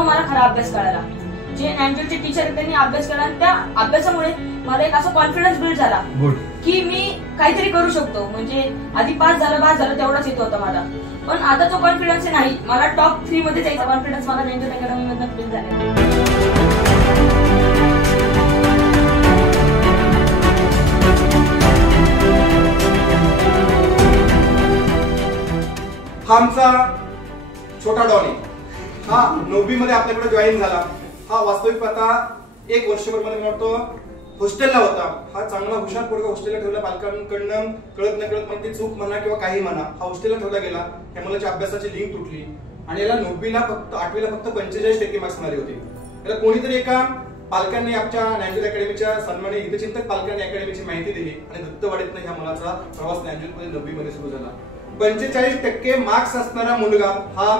तेव्हा मला खरा अभ्यास कळाला. जे नॅन्जोचे टीचर आहेत त्यांनी अभ्यास केला आणि त्या अभ्यासामुळे मला एक असा कॉन्फिडन्स बिल्ड झाला की मी काहीतरी करू शकतो. म्हणजे आधी पास झालं तेवढाच येतो होता माझा, पण आता तो कॉन्फिडन्स नाही. मला टॉप 3 मध्ये जायचा कॉन्फिडन्स मला नॅन्जो अकॅडमी मधून बिल्ड झाला. हा आमचा छोटा डॉली, हा 9वी मध्ये आपल्याकडे जॉईन झाला. हा वास्तविक आता 1 वर्षभर मला वाटतं हॉस्टेलला होता. हा चांगला हुशार पोरगा हॉस्टेलला ठेवला पालकांकडनं, कळत न कळत म्हणते चूक म्हणा किंवा काही म्हणा, हा हॉस्टेलला ठेवला गेला. ह्या मुलाची अभ्यासाची लिंक तुटली आणि याला 9वीला फक्त 8वीला फक्त 45% मार्क्स मिळाले होते. याला कोणीतरी एका पालकांनी आमच्या नॅन्जो अकॅडमीच्या सन्मानित हितचिंतक पालकांनी अकॅडमीची माहिती दिली आणि दत्तवाडीतनं ह्या मुलाचा प्रवास नॅन्जोमध्ये 9वी मध्ये सुरू झाला. 45% मार्क्स असणारा मुलगा हा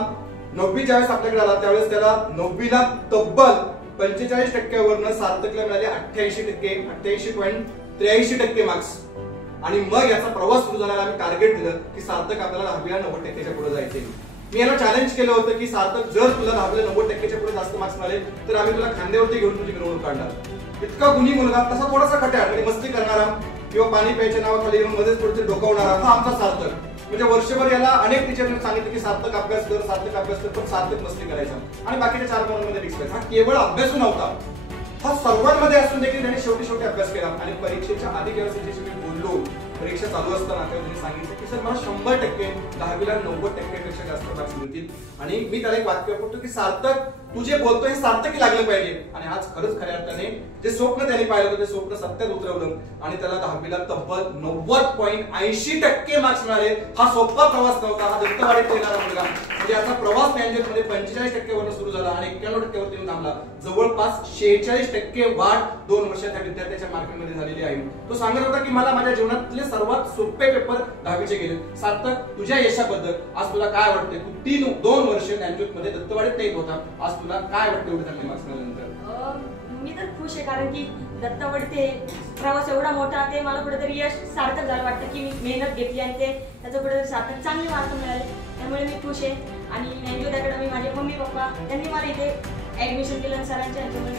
9वी ज्यावेळेस आपल्याकडे आला त्यावेळेस त्याला 9वीला तब्बल 45% सार्थकला मिळाले 88%, 88.83% मार्क्स. आणि मग याचा प्रवास सुरू झाला. आम्ही टार्गेट दिलं की सार्थक आपल्याला 10वीला 90%च्या पुढे जायचे. मी याला चॅलेंज केलं होतं की सार्थक जर तुला 10वीला 90%च्या पुढे जास्त मार्क्स मिळाले तर आम्ही तुला खांद्यावरती घेऊन तुझी मिरवणूक काढणार. इतका गुणी मुलगा, तसा थोडासा खट्याळ म्हणजे मस्ती करणारा किंवा पाणी प्यायच्या नावाखाली येऊन मध्येच थोडंसं डोकावणारा हा आमचा सार्थक. म्हणजे वर्षभर याला अनेक टीचरने सांगितलं की सार्थक अभ्यास कर, सार्थक अभ्यास कर, पण सार्थक मस्ती करायचा आणि बाकीच्या 4 मुलांमध्ये रिक्स करायचा. हा केवळ अभ्यासू नव्हता, हा सर्वांमध्ये असून देखील त्याने शेवटी अभ्यास केला. आणि परीक्षेच्या आधी जेव्हा त्याच्याशी मी बोललो, परीक्षा चालू असताना तेव्हा त्यांनी सांगितलं की सर मला 100% 10वीला 90%पेक्षा जास्त मार्क्स मिळतील. आणि मी त्याला एक वाक्य वापरतो की सार्थक तू जे बोलतो हे सार्थकी लागलं पाहिजे. आणि आज खरंच खऱ्या अर्थाने जे स्वप्न त्यांनी पाहिलं होतं ते स्वप्न सत्यात उतरवलं आणि त्याला 10वीला तब्बल 90.80% मार्क्स मिळाले. हा सोपा प्रवास नव्हता, हा दत्तवाडीत येणारा मुलगा. म्हणजे याचा प्रवास नॅन्जोमध्ये 45% वरून सुरू झाला आणि 91% वरती येऊन थांबला. जवळपास 46% वाढ 2 वर्षात त्या विद्यार्थ्याच्या मार्किंगमध्ये झालेली आहे. तो सांगत होता की मला माझ्या जीवनातले सर्वात सोपे पेपर 10वीचे गेले. सार्थक तुझ्या यशाबद्दल आज तुला काय वाटते? तू 2 वर्ष नॅन्जोमध्ये दत्तवाडीत येत होता, आज तुला काय वाटतं एवढे चांगले मार्क्स मिळाल्यानंतर? मी तर खुश आहे, कारण की दत्तवाडी ते प्रवास एवढा मोठा, ते मला कुठेतरी यश सार्थक झालं वाटतं की मी मेहनत घेतली आणि ते त्याचं कुठेतरी सार्थक चांगले मार्क मिळाले. त्यामुळे मी खुश आहे. आणि नॅन्जो अकॅडमी माझे मम्मी पप्पा त्यांनी मला इथे ऍडमिशन केलं, सरांच्या ह्याच्यामध्ये